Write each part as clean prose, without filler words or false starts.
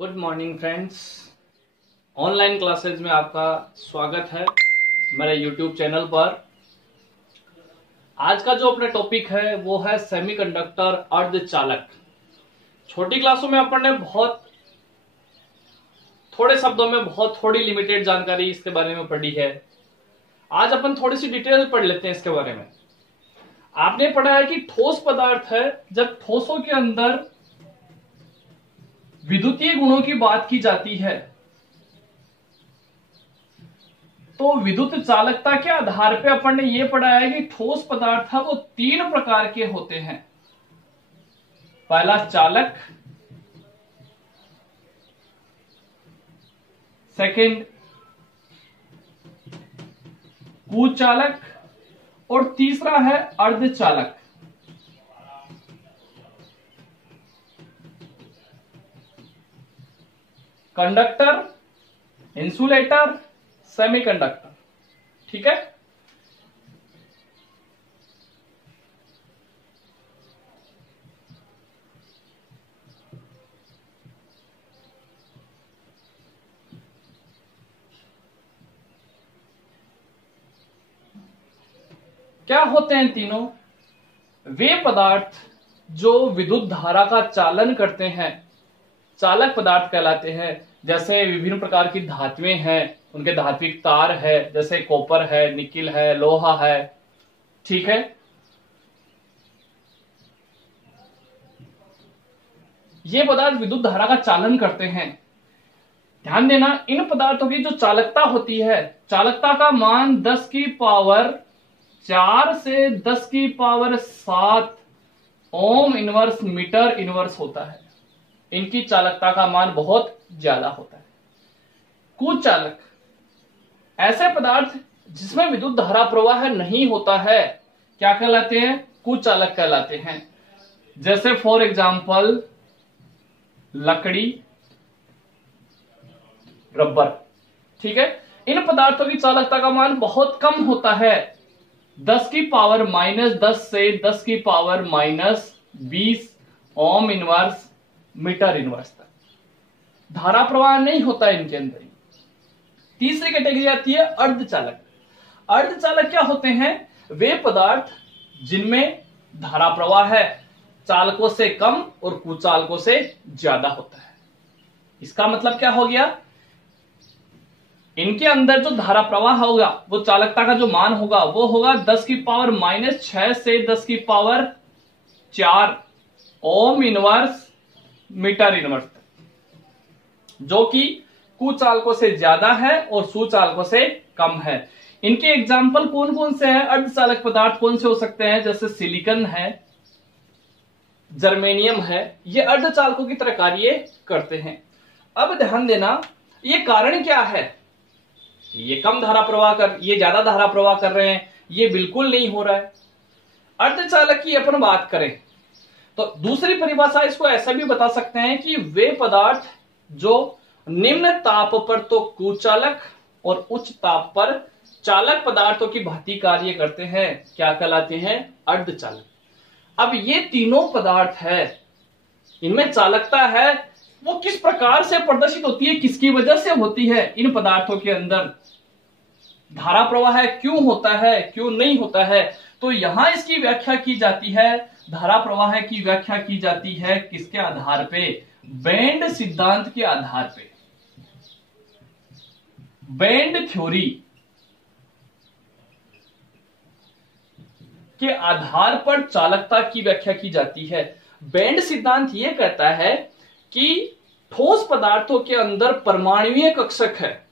Good morning friends. Online classes में आपका स्वागत है मेरे यूट्यूब चैनल पर। आज का जो अपना टॉपिक है वो है सेमीकंडक्टर अर्धचालक। छोटी क्लासों में अपन ने बहुत थोड़े शब्दों में बहुत थोड़ी लिमिटेड जानकारी इसके बारे में पढ़ी है। आज अपन थोड़ी सी डिटेल पढ़ लेते हैं इसके बारे में। आपने पढ़ा है कि ठोस पदार्थ है, जब ठोसों के अंदर विद्युतीय गुणों की बात की जाती है तो विद्युत चालकता के आधार पे अपन ने यह पढ़ा है कि ठोस पदार्थ है वो तीन प्रकार के होते हैं। पहला चालक, सेकंड कुचालक और तीसरा है अर्धचालक। Conductor, insulator, semiconductor. ठीक है। क्या होते हैं तीनों? वे पदार्थ जो विद्युत धारा का चालन करते हैं चालक पदार्थ कहलाते हैं। जैसे विभिन्न प्रकार की धातुएं हैं, उनके धात्विक तार है, जैसे कॉपर है, निकिल है, लोहा है। ठीक है। ये पदार्थ विद्युत धारा का चालन करते हैं। ध्यान देना, इन पदार्थों की जो चालकता होती है, चालकता का मान 10 की पावर 4 से 10 की power 7 ohm inverse metre inverse होता है। इनकी चालकता का मान बहुत ज्यादा होता है। कुचालक ऐसे पदार्थ जिसमें विद्युत धारा प्रवाह नहीं होता है क्या कहलाते हैं? कुचालक कहलाते हैं। जैसे फॉर एग्जांपल लकड़ी, रबर। ठीक है। इन पदार्थों की चालकता का मान बहुत कम होता है, 10 की पावर -10 से 10 की power -20 ohm inverse metre inverse तक धारा प्रवाह नहीं होता इनके अंदर। तीसरी कैटेगरी आती है अर्धचालक। अर्धचालक क्या होते हैं? वे पदार्थ जिनमें धारा प्रवाह है चालकों से कम और कुचालकों से ज्यादा होता है। इसका मतलब क्या हो गया? इनके अंदर जो धारा प्रवाह होगा, वो चालकता का जो मान होगा वो होगा 10 की पावर -6 से 10 की power 4 ohm inverse metre inverse तक, जो कि कुचालकों से ज्यादा है और सुचालकों से कम है। इनके एग्जाम्पल कौन कौन से हैं? अर्धचालक पदार्थ कौन से हो सकते हैं? जैसे सिलिकॉन है, जर्मेनियम है। ये अर्धचालकों की तरह कार्य करते हैं। अब ध्यान देना, ये कारण क्या है? ये कम धारा प्रवाह कर, ये ज्यादा धारा प्रवाह कर रहे हैं, ये बिल्कुल नहीं हो रहा है। अर्धचालक की अपन बात करें तो दूसरी परिभाषा इसको ऐसा भी बता सकते हैं कि वे पदार्थ जो निम्न ताप पर तो कुचालक और उच्च ताप पर चालक पदार्थों की भांति कार्य करते हैं, क्या कहलाते हैं? अर्धचालक। अब ये तीनों पदार्थ है, इनमें चालकता है, वो किस प्रकार से प्रदर्शित होती है, किसकी वजह से होती है? इन पदार्थों के अंदर धारा प्रवाह है, क्यों होता है, क्यों नहीं होता है? तो यहां इसकी व्याख्या की जाती है। धारा प्रवाह की व्याख्या की जाती है किसके आधार पे? बैंड सिद्धांत के आधार पे। बैंड थ्योरी के आधार पर चालकता की व्याख्या की जाती है। बैंड सिद्धांत यह कहता है कि ठोस पदार्थों के अंदर परमाणुीय कक्षक है,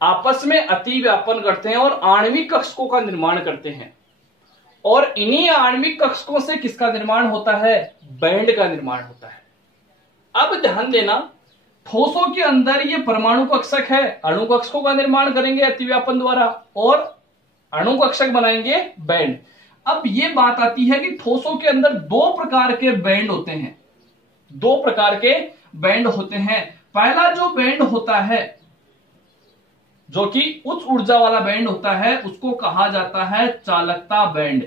आपस में अतिव्यापन करते हैं और आणविक कक्षकों का निर्माण करते हैं। और इन्हीं आणविक कक्षकों से किसका निर्माण होता है? बैंड का निर्माण होता है। अब ध्यान देना, ठोसों के अंदर ये परमाणु कक्षक है, अणु कक्षकों का निर्माण करेंगे अतिव्यापन द्वारा और अणु कक्षक बनाएंगे बैंड। अब ये बात आती है कि ठोसों के अंदर दो प्रकार के बैंड होते हैं। दो प्रकार के बैंड होते हैं। पहला जो बैंड होता है, जो कि उच्च ऊर्जा वाला बैंड होता है, उसको कहा जाता है चालकता बैंड,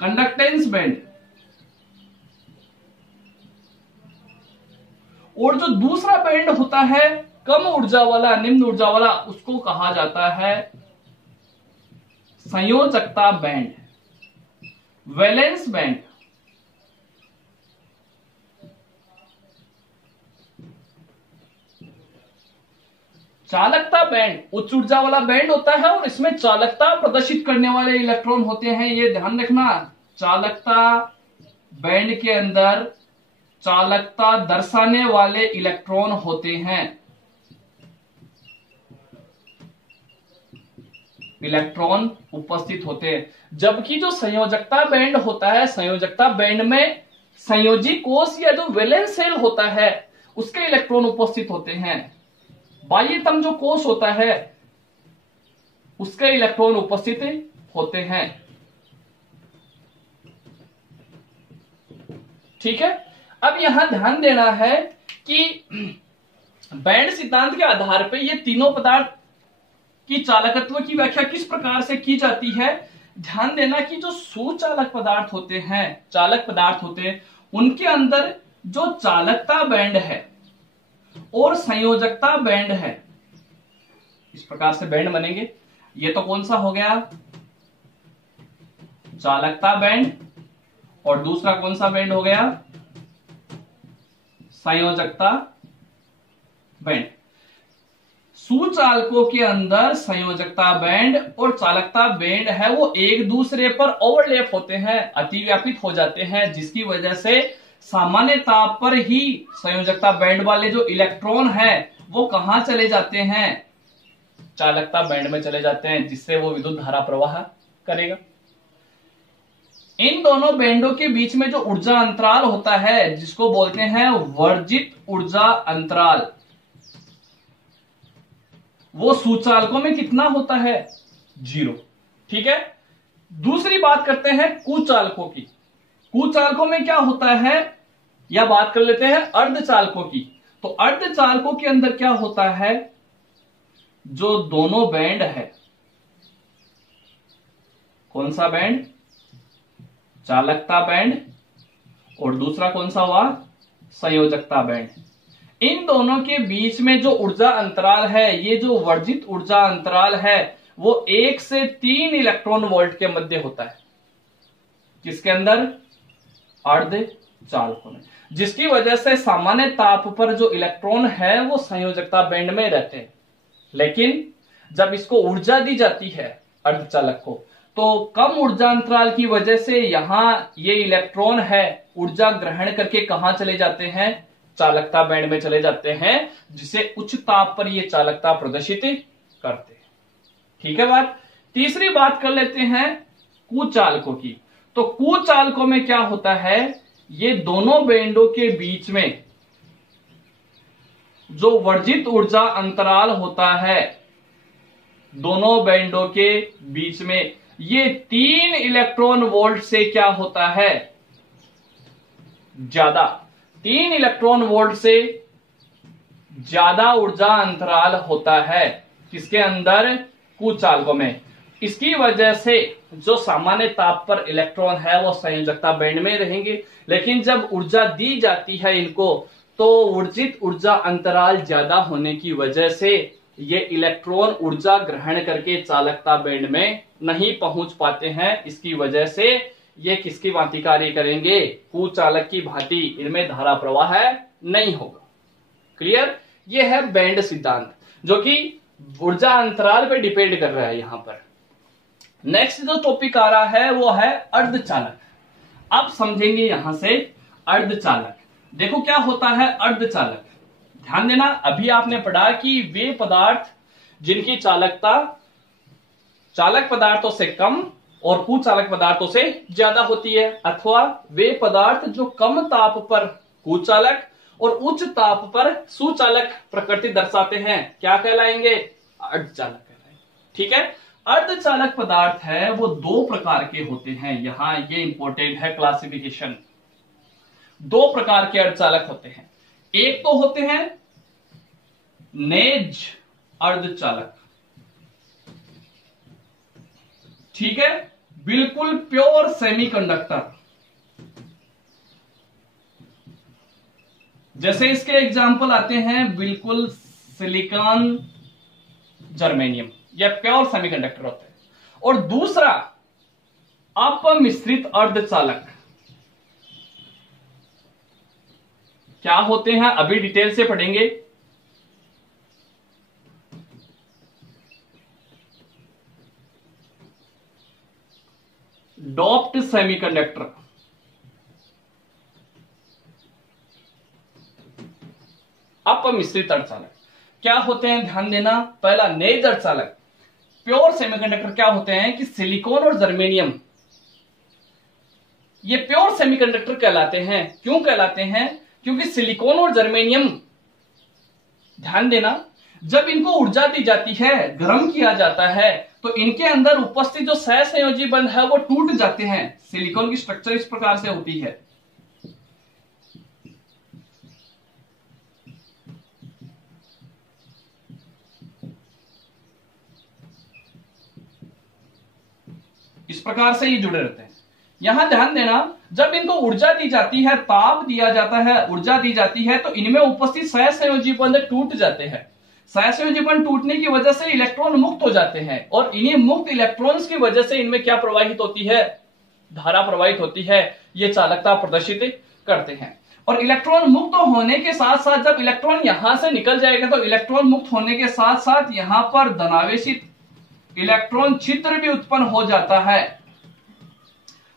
कंडक्टेंस बैंड। और जो दूसरा बैंड होता है कम ऊर्जा वाला, निम्न ऊर्जा वाला, उसको कहा जाता है संयोजकता बैंड, वैलेंस बैंड। चालकता बैंड उच्च ऊर्जा वाला बैंड होता है और इसमें चालकता प्रदर्शित करने वाले इलेक्ट्रॉन होते हैं। ये ध्यान रखना, चालकता बैंड के अंदर चालकता दर्शाने वाले इलेक्ट्रॉन होते हैं, इलेक्ट्रॉन उपस्थित होते हैं। जबकि जो संयोजकता बैंड होता है, संयोजकता बैंड में संयोजी कोष या जो वैलेंस शेल होता है उसके इलेक्ट्रॉन उपस्थित होते हैं। बाह्यतम जो कोष होता है उसके इलेक्ट्रॉन उपस्थित होते हैं। ठीक है, अब यहां ध्यान देना है कि बैंड सिद्धांत के आधार पर ये तीनों पदार्थ की चालकत्व की व्याख्या किस प्रकार से की जाती है। ध्यान देना कि जो सुचालक पदार्थ होते हैं, चालक पदार्थ होते हैं, उनके अंदर जो चालकता बैंड है और संयोजकता बैंड है, इस प्रकार से बैंड बनेंगे। ये तो कौन सा हो गया, चालकता बैंड, और दूसरा कौन सा बैंड हो गया, संयोजकता बैंड। सुचालकों के अंदर संयोजकता बैंड और चालकता बैंड है वो एक दूसरे पर ओवरलैप होते हैं, अतिव्यापित हो जाते हैं, जिसकी वजह से सामान्य ताप पर ही संयोजकता बैंड वाले जो इलेक्ट्रॉन है वो कहां चले जाते हैं, चालकता बैंड में चले जाते हैं, जिससे वो विद्युत धारा प्रवाह करेगा। इन दोनों बैंडों के बीच में जो ऊर्जा अंतराल होता है जिसको बोलते हैं वर्जित ऊर्जा अंतराल, वो सुचालकों में कितना होता है, 0। ठीक है, दूसरी बात करते हैं कुचालकों की। कुचालकों में क्या होता है, या बात कर लेते हैं अर्धचालकों की। तो अर्धचालकों के अंदर क्या होता है, जो दोनों बैंड है, कौन सा बैंड, चालकता बैंड, और दूसरा कौन सा हुआ, संयोजकता बैंड। इन दोनों के बीच में जो ऊर्जा अंतराल है, ये जो वर्जित ऊर्जा अंतराल है, वो 1 से 3 इलेक्ट्रॉन वोल्ट के मध्य होता है। किसके अंदर, अर्धचालकों में, जिसकी वजह से सामान्य ताप पर जो इलेक्ट्रॉन है वो संयोजकता बैंड में रहते हैं। लेकिन जब इसको ऊर्जा दी जाती है अर्धचालक को, तो कम ऊर्जा अंतराल की वजह से यहां ये इलेक्ट्रॉन है ऊर्जा ग्रहण करके कहां चले जाते हैं, चालकता बैंड में चले जाते हैं, जिसे उच्च ताप पर ये चालकता प्रदर्शित करते हैं। ठीक है बात। तीसरी बात कर लेते हैं कुचालकों की। तो कुचालकों में क्या होता है, ये दोनों बैंडों के बीच में जो वर्जित ऊर्जा अंतराल होता है, दोनों बैंडों के बीच में ये 3 इलेक्ट्रॉन वोल्ट से क्या होता है, ज्यादा, 3 इलेक्ट्रॉन वोल्ट से ज्यादा ऊर्जा अंतराल होता है। किसके अंदर, कुचालकों में। इसकी वजह से जो सामान्य ताप पर इलेक्ट्रॉन है वो संयोजकता बैंड में रहेंगे, लेकिन जब ऊर्जा दी जाती है इनको, तो ऊर्जित ऊर्जा अंतराल ज्यादा होने की वजह से ये इलेक्ट्रॉन ऊर्जा ग्रहण करके चालकता बैंड में नहीं पहुंच पाते हैं। इसकी वजह से ये किसकी भांति कार्य करेंगे, कुचालक की भांति, इनमें धारा प्रवाह नहीं होगा। क्लियर। ये है बैंड सिद्धांत, जो कि ऊर्जा अंतराल पे डिपेंड कर रहा है यहां पर। नेक्स्ट जो टॉपिक आ रहा है वो है अर्धचालक। अब समझेंगे यहां से अर्धचालक। देखो क्या होता है अर्धचालक, ध्यान देना। अभी आपने पढ़ा कि वे पदार्थ जिनकी चालकता चालक पदार्थों से कम और कुचालक पदार्थों से ज्यादा होती है, अथवा वे पदार्थ जो कम ताप पर कुचालक और उच्च ताप पर सुचालक प्रकृति दर्शाते हैं, क्या कहलाएंगे, अर्धचालक कहलाएंगे। ठीक है। अर्धचालक पदार्थ है वो 2 प्रकार के होते हैं, यहां ये इंपॉर्टेंट है क्लासिफिकेशन। 2 प्रकार के अर्धचालक होते हैं। एक तो होते हैं नेज अर्धचालक, ठीक है, बिल्कुल प्योर सेमीकंडक्टर। जैसे इसके एग्जाम्पल आते हैं बिल्कुल सिलिकॉन, जर्मेनियम, या प्योर सेमीकंडक्टर होते हैं। और दूसरा अपमिश्रित अर्धचालक क्या होते हैं, अभी डिटेल से पढ़ेंगे। डोप्ड सेमीकंडक्टर, अपमिश्रित अर्धचालक क्या होते हैं, ध्यान देना। पहला नेज अर्धचालक, प्योर सेमीकंडक्टर क्या होते हैं कि सिलिकॉन और जर्मेनियम ये प्योर सेमीकंडक्टर कहलाते हैं। क्यों कहलाते हैं, क्योंकि सिलिकॉन और जर्मेनियम, ध्यान देना, जब इनको ऊर्जा दी जाती है, गर्म किया जाता है, तो इनके अंदर उपस्थित जो सहसंयोजी बंध है वो टूट जाते हैं। सिलिकॉन की स्ट्रक्चर इस प्रकार से होती है। इस प्रकार से ये जुड़े रहते हैं। यहां ध्यान देना, जब इनको ऊर्जा दी जाती है, ताप दिया जाता है, ऊर्जा दी जाती है, तो इनमें उपस्थित सहसंयोजी बंध टूट जाते हैं। सहसंयोजी बंध टूटने की वजह से इलेक्ट्रॉन मुक्त हो जाते हैं, और इन्हीं मुक्त इलेक्ट्रॉन्स की वजह से इनमें क्या प्रवाहित होती है, धारा प्रवाहित होती है। ये चालकता प्रदर्शित करते हैं। और इलेक्ट्रॉन मुक्त होने के साथ साथ जब इलेक्ट्रॉन यहां से निकल जाएगा, तो इलेक्ट्रॉन मुक्त होने के साथ साथ यहां पर धनावेशित इलेक्ट्रॉन छिद्र भी उत्पन्न हो जाता है,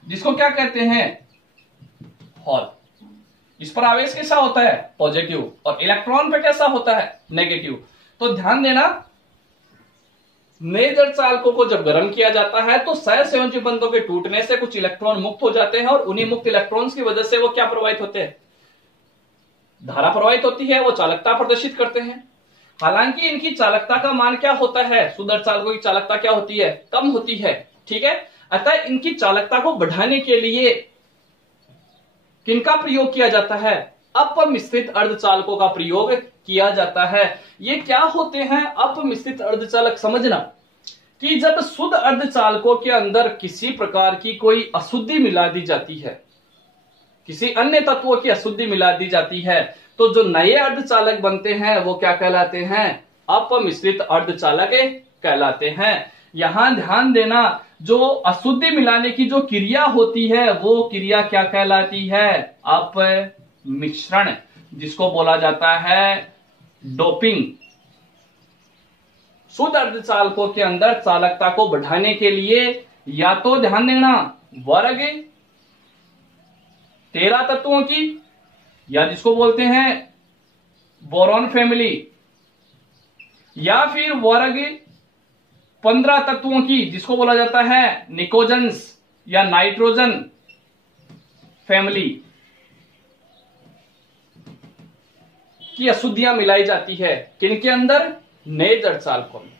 जिसको क्या कहते हैं, होल। इस पर आवेश कैसा होता है, पॉजिटिव, और इलेक्ट्रॉन पे कैसा होता है, नेगेटिव। तो ध्यान देना, नेज अर्धचालकों को जब गर्म किया जाता है तो सहसंयोजी बंधों के टूटने से कुछ इलेक्ट्रॉन मुक्त हो जाते हैं, और उन्हीं मुक्त इलेक्ट्रॉन्स की वजह से वो क्या प्रवाहित होते हैं, धारा प्रवाहित होती है, वो चालकता प्रदर्शित करते हैं। हालांकि इनकी चालकता का मान क्या होता है, शुद्ध अर्धचालकों की चालकता क्या होती है, कम होती है, ठीक है। अतः इनकी चालकता को बढ़ाने के लिए किनका प्रयोग किया जाता है, अपमिश्रित अर्धचालकों का प्रयोग किया जाता है। ये क्या होते हैं अपमिश्रित अर्धचालक, समझना कि जब शुद्ध अर्धचालकों के अंदर किसी प्रकार की कोई अशुद्धि मिला दी जाती है, किसी अन्य तत्वों की अशुद्धि मिला दी जाती है, तो जो नए अर्धचालक बनते हैं वो क्या कहलाते हैं, अपमिश्रित अर्धचालक कहलाते हैं। यहां ध्यान देना, जो अशुद्धि मिलाने की जो क्रिया होती है वो क्रिया क्या कहलाती है, अपमिश्रण, जिसको बोला जाता है डोपिंग। शुद्ध अर्धचालकों के अंदर चालकता को बढ़ाने के लिए या तो ध्यान देना वर्ग 13 तत्वों की, या जिसको बोलते हैं बोरॉन फैमिली, या फिर वर्ग 15 तत्वों की, जिसको बोला जाता है निकोजन्स या नाइट्रोजन फैमिली की अशुद्धियां मिलाई जाती है। किनके अंदर, नेज अर्धचालकों में।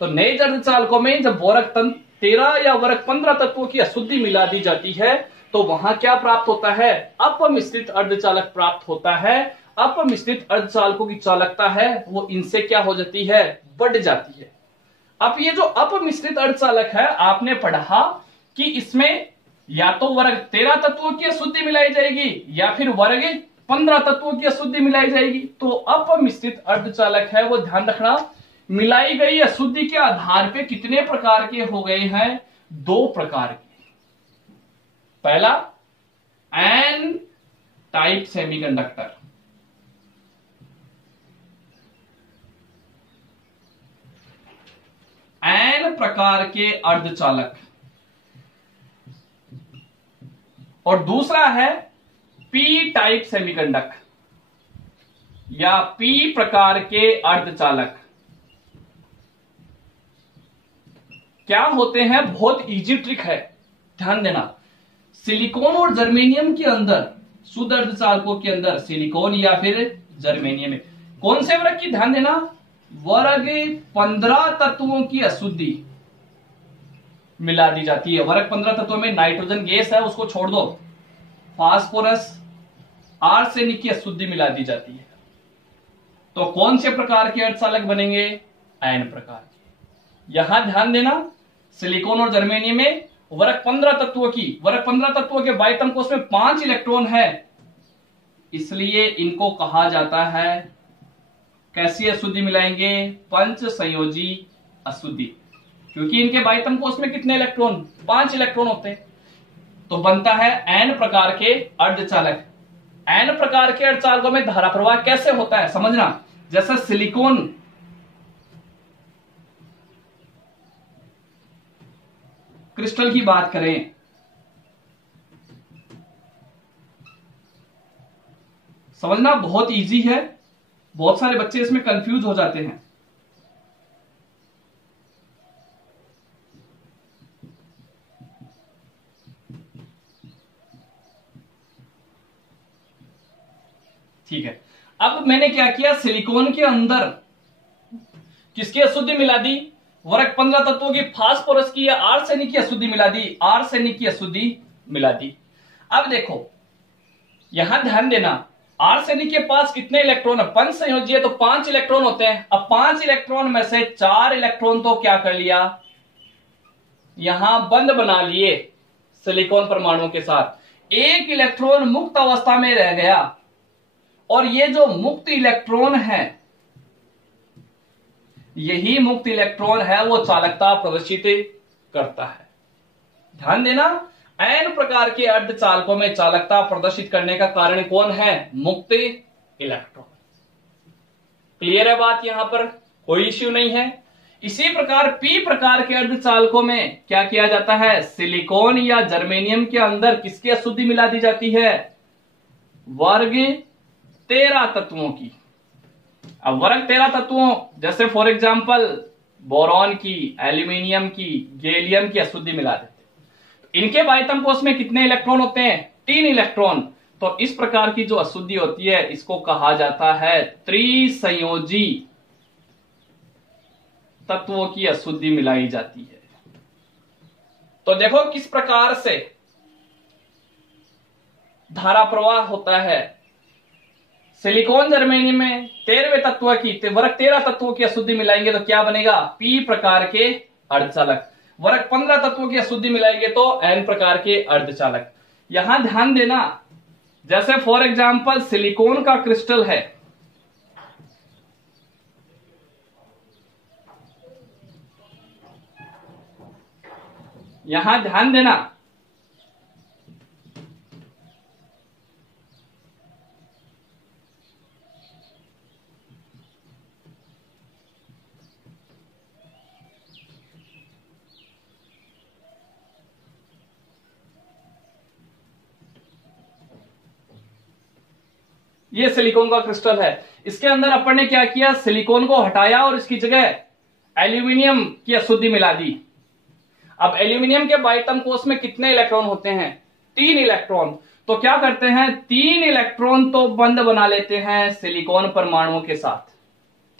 तो नेज अर्धचालकों में जब वर्ग 13 या वर्ग 15 तत्वों की अशुद्धि मिला दी जाती है, तो वहां क्या प्राप्त होता है, अपमिश्रित अर्धचालक प्राप्त होता है। अपमिश्रित अर्धचालकों की चालकता है वो इनसे क्या हो जाती है, बढ़ जाती है। अब ये जो अपमिश्रित अर्धचालक है, आपने पढ़ा कि इसमें या तो वर्ग 13 तत्वों की अशुद्धि मिलाई जाएगी या फिर वर्ग 15 तत्वों की अशुद्धि मिलाई जाएगी। तो अपमिश्रित अर्धचालक है वो ध्यान रखना, मिलाई गई अशुद्धि के आधार पे कितने प्रकार के हो गए हैं, 2 प्रकार के। पहला एन टाइप सेमीकंडक्टर, एन प्रकार के अर्धचालक, और दूसरा है पी टाइप सेमीकंडक्टर या पी प्रकार के अर्धचालक। क्या होते हैं, बहुत इजी ट्रिक है, ध्यान देना। सिलिकॉन और जर्मेनियम के अंदर, शुद्ध अर्धचालकों के अंदर सिलिकॉन या फिर जर्मेनियम में कौन से वर्ग की, ध्यान देना, वर्ग 15 तत्वों की अशुद्धि मिला दी जाती है। वर्ग 15 तत्वों में नाइट्रोजन गैस है, उसको छोड़ दो, फास्फोरस, आर्सेनिक की अशुद्धि मिला दी जाती है। तो कौन से प्रकार के अर्धचालक बनेंगे, एन प्रकार के। यहां ध्यान देना, सिलिकॉन और जर्मेनियम में वर्ग 15 तत्वों की, वर्ग 15 तत्वों के बाह्यतम कोष में 5 इलेक्ट्रॉन है, इसलिए इनको कहा जाता है, कैसी अशुद्धि मिलाएंगे, पंच संयोजी अशुद्धि, क्योंकि इनके बाह्यतम कोष में कितने इलेक्ट्रॉन, 5 इलेक्ट्रॉन होते हैं। तो बनता है एन प्रकार के अर्धचालक। एन प्रकार के अर्धचालकों में धारा प्रवाह कैसे होता है समझना। जैसे सिलिकॉन क्रिस्टल की बात करें, समझना बहुत इजी है, बहुत सारे बच्चे इसमें कंफ्यूज हो जाते हैं। ठीक है, अब मैंने क्या किया, सिलिकॉन के अंदर किसकी अशुद्धि मिला दी, वर्ग 15 तत्वों की फास्फोरस की या आर्सेनिक की अशुद्धि मिला दी, आर्सेनिक की अशुद्धि मिला दी। अब देखो यहां ध्यान देना, आर्सेनिक के पास कितने इलेक्ट्रॉन है, पंच संयोजी है तो 5 इलेक्ट्रॉन होते हैं। अब 5 इलेक्ट्रॉन में से 4 इलेक्ट्रॉन तो क्या कर लिया, यहां बंद बना लिए सिलिकॉन परमाणुओं के साथ, एक इलेक्ट्रॉन मुक्त अवस्था में रह गया, और ये जो मुक्त इलेक्ट्रॉन है, यही मुक्त इलेक्ट्रॉन है वो चालकता प्रदर्शित करता है। ध्यान देना, एन प्रकार के अर्धचालकों में चालकता प्रदर्शित करने का कारण कौन है, मुक्त इलेक्ट्रॉन। क्लियर है बात, यहां पर कोई इश्यू नहीं है। इसी प्रकार पी प्रकार के अर्धचालकों में क्या किया जाता है, सिलिकॉन या जर्मेनियम के अंदर किसकी अशुद्धि मिला दी जाती है, वर्ग 13 तत्वों की। अब वर्ग 13 तत्वों जैसे फॉर एग्जांपल बोरॉन की, एल्यूमिनियम की, गैलियम की अशुद्धि मिला देते। इनके बाह्यतम कोष में कितने इलेक्ट्रॉन होते हैं, 3 इलेक्ट्रॉन। तो इस प्रकार की जो अशुद्धि होती है इसको कहा जाता है त्रिसंयोजी तत्वों की अशुद्धि मिलाई जाती है। तो देखो किस प्रकार से धारा प्रवाह होता है। सिलिकॉन जर्मेनियम में 13वें तत्व की वर्ग 13 तत्वों की अशुद्धि मिलाएंगे तो क्या बनेगा, पी प्रकार के अर्धचालक। वर्ग 15 तत्वों की अशुद्धि मिलाएंगे तो एन प्रकार के अर्धचालक। यहां ध्यान देना, जैसे फॉर एग्जांपल सिलिकॉन का क्रिस्टल है, यहां ध्यान देना, ये सिलिकॉन का क्रिस्टल है। इसके अंदर अपन ने क्या किया, सिलिकॉन को हटाया और इसकी जगह एल्यूमिनियम की अशुद्धि मिला दी। अब एल्यूमिनियम के बाह्यतम कोष में कितने इलेक्ट्रॉन होते हैं, 3 इलेक्ट्रॉन। तो क्या करते हैं, 3 इलेक्ट्रॉन तो बंद बना लेते हैं सिलिकॉन परमाणुओं के साथ,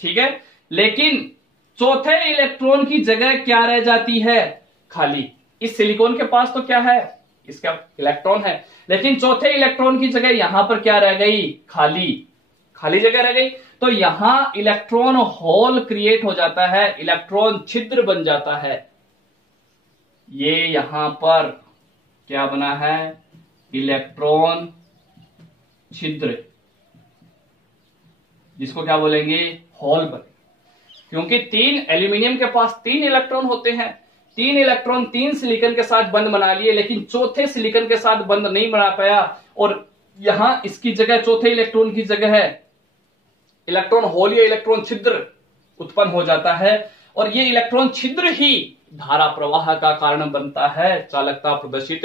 ठीक है, लेकिन चौथे इलेक्ट्रॉन की जगह क्या रह जाती है, खाली। इस सिलिकॉन के पास तो क्या है, इसका इलेक्ट्रॉन है, लेकिन चौथे इलेक्ट्रॉन की जगह यहां पर क्या रह गई, खाली जगह रह गई। तो यहां इलेक्ट्रॉन होल क्रिएट हो जाता है, इलेक्ट्रॉन छिद्र बन जाता है। ये यहां पर क्या बना है, इलेक्ट्रॉन छिद्र, जिसको क्या बोलेंगे, होल बने। क्योंकि 3 एल्यूमिनियम के पास 3 इलेक्ट्रॉन होते हैं, 3 इलेक्ट्रॉन 3 सिलिकॉन के साथ बंद बना लिए, लेकिन चौथे सिलिकॉन के साथ बंद नहीं बना पाया, और यहां इसकी जगह चौथे इलेक्ट्रॉन की जगह है इलेक्ट्रॉन होल या इलेक्ट्रॉन छिद्र उत्पन्न हो जाता है, और ये इलेक्ट्रॉन छिद्र ही धारा प्रवाह का कारण बनता है, चालकता प्रदर्शित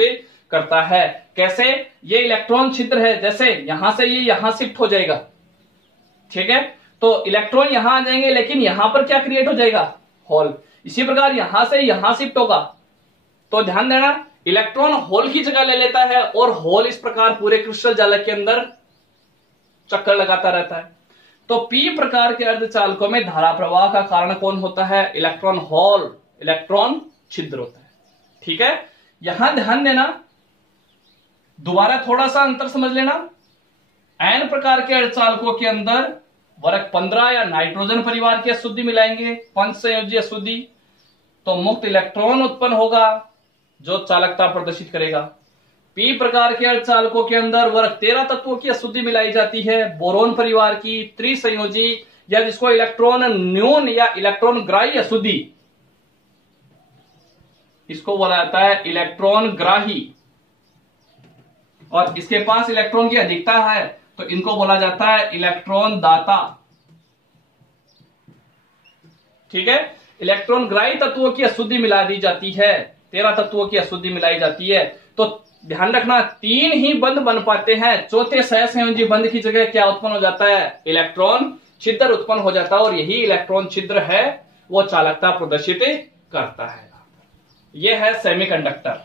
करता है। कैसे, ये इलेक्ट्रॉन छिद्र है, जैसे यहां से ये यहां शिफ्ट हो जाएगा, ठीक है, तो इलेक्ट्रॉन यहां आ जाएंगे, लेकिन यहां पर क्या क्रिएट हो जाएगा, होल। इसी प्रकार यहां से यहां शिफ्ट होगा, तो ध्यान देना, इलेक्ट्रॉन होल की जगह ले लेता है, और होल इस प्रकार पूरे क्रिस्टल जालक के अंदर चक्कर लगाता रहता है। तो पी प्रकार के अर्धचालकों में धारा प्रवाह का कारण कौन होता है, इलेक्ट्रॉन होल, इलेक्ट्रॉन छिद्र होता है, ठीक है। यहां ध्यान देना, दोबारा थोड़ा सा अंतर समझ लेना। एन प्रकार के अर्धचालकों के अंदर वर्ग 15 या नाइट्रोजन परिवार की अशुद्धि मिलाएंगे, पंच संयोजी अशुद्धि, तो मुक्त इलेक्ट्रॉन उत्पन्न होगा जो चालकता प्रदर्शित करेगा। पी प्रकार के अर्धचालकों के अंदर वर्ग 13 तत्वों की अशुद्धि मिलाई जाती है। बोरोन परिवार की त्रिसंयोजी या जिसको इलेक्ट्रॉन न्यून या इलेक्ट्रॉन ग्राही अशुद्धि, इसको बोला जाता है इलेक्ट्रॉन ग्राही, और इसके पास इलेक्ट्रॉन की अधिकता है तो इनको बोला जाता है इलेक्ट्रॉन दाता। ठीक है, इलेक्ट्रॉन ग्राही तत्वों की अशुद्धि मिला दी जाती है, 13 तत्वों की अशुद्धि मिलाई जाती है। तो ध्यान रखना 3 ही बंध बन पाते हैं, चौथे सहसंयोजी बंध की जगह क्या उत्पन्न हो जाता है, इलेक्ट्रॉन छिद्र उत्पन्न हो जाता है, और यही इलेक्ट्रॉन छिद्र है वो चालकता प्रदर्शित करता है। यह है सेमीकंडक्टर।